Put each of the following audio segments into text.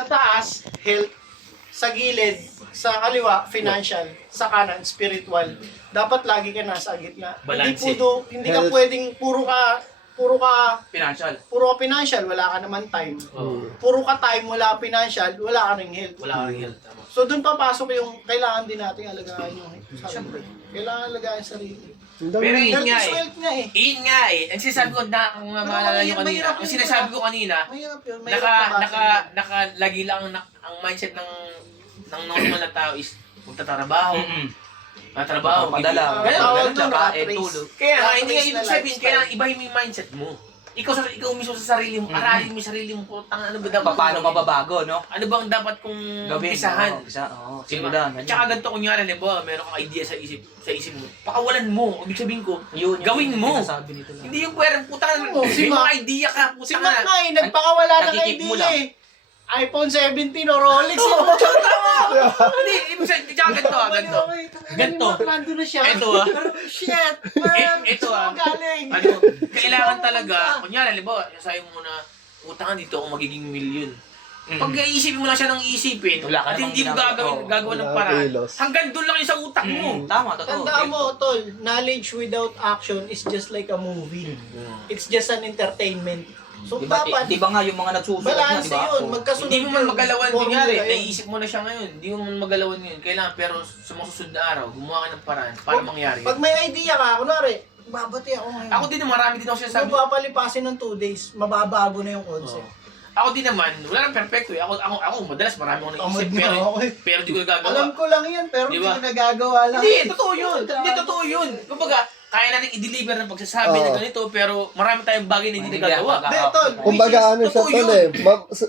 Sa taas, health. Sa gilid, sa kaliwa, financial. Sa kanan, spiritual. Dapat lagi ka nasa gitna. Balance. Hindi ka pwedeng puro ka financial, wala ka naman time. Puro ka time, wala ka financial, wala ka ring health. Wala kang health. Tama. So doon papasok yung kailangan din natin alagaan yung sarili. Kailangan alagaan yung sarili. Pero yun Health nga is eh. wealth nga eh. Yun nga eh. Ang sinasabi ko na, kung maalala nyo kanina, mahirap ang yun, sinasabi ko kanina, Mahirap yun. Mahirap nakalagi lang ang mindset ng normal na tao is magtatrabaho. Matrabaho, Padala. Ganun, Kain, tulog. Kaya nga, Rat hindi nga race ibig na sabihin, lifestyle. kailangan ibahin mo yung mindset mo. Ikaw mismo sa sarili mo, aralin mo yung sarili mo, putang ano ba dapat? Paano mababago, no? Ano bang dapat kong Gawin. umpisahan? Oo, Diba? simulan. At saka ganito kunyari, diba, meron kang idea sa isip mo. Pakawalan mo. Ibig sabihin ko, Yun, gawin mo. sinasabi nito lang. Hindi yung pwedeng putang Oo, may si mga Mac. idea ka, Si putang Mac na. nga eh, nagpakawala ng Nakikip mo idea lang. eh. iPhone 17 o Rolex. Hindi, ibig sabihin, tsaka ganito. Ganito. Nandun na siya. Ito Shit, man. Ito Saan galing? Ano, kailangan talaga, kunyari, halimbawa, sabi mo na, utangan dito ako magiging milyon. Pag iisipin mo lang siya ng isipin, Wala ka at namang hindi mo ginagawa. gagawa ng Wala paraan, kilos. hanggang doon lang yung sa utak mo. Tama, totoo. Tandaan mo, tol, knowledge without action is just like a movie. It's just an entertainment. So, dapat, Di ba nga yung mga nagsusulat na, balance di ba? yun. Magkasunod Hindi mo man magalawan, Formula kunyari, yun. naiisip mo na siya ngayon, hindi mo man magalawan ngayon, kailangan, pero sa mga susunod na araw, gumawa ka ng paraan para mangyari. Pag may idea ka, kunwari, babati ako ngayon. Ako din, marami din ako Kung sinasabi. papalipasin ng 2 days, mababago na yung concept. Ako din naman, wala nang perfecto eh. Ako madalas marami akong naisip, Tamad na pero, ako eh. pero di ko nagagawa. Alam ko lang yan, pero Di hindi ba? ko nagagawa lang. Hindi, totoo yun. Hindi, totoo yun. Kumbaga, kaya natin i-deliver ng pagsasabi Oo. na ganito, pero marami tayong bagay na hindi nagagawa. Hindi, tol. Kumbaga ano siya Totoo tol yun. eh.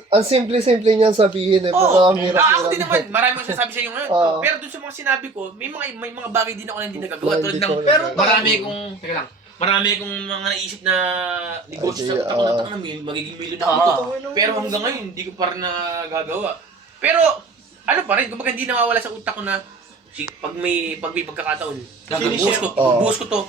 Ang simple-simple niyan sabihin eh. Pero Oo. ang hirap Ako din naman, marami akong sinasabi sa inyo ngayon. Oo. Pero dun sa mga sinabi ko, may mga bagay din ako na hindi nagagawa. Hindi Tulad ko ng, Pero nagagawa. marami kong mga naisip na negosyo sa Idea, utak ko na taka na magiging milyon ako. Oo. Pero hanggang ngayon, hindi ko pa rin nagagawa. Pero, ano pa rin, kumbaga hindi nawawala sa utak ko na pag may pagkakataon, Sinishare. buhos ko to,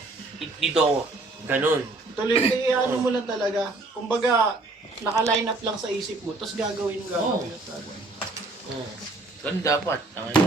dito ako. Ganun. Tuloy, ano mo lang talaga. Kumbaga, naka-line up lang sa isip mo, tapos gagawin mo. Oo. Ganun dapat. Tangina.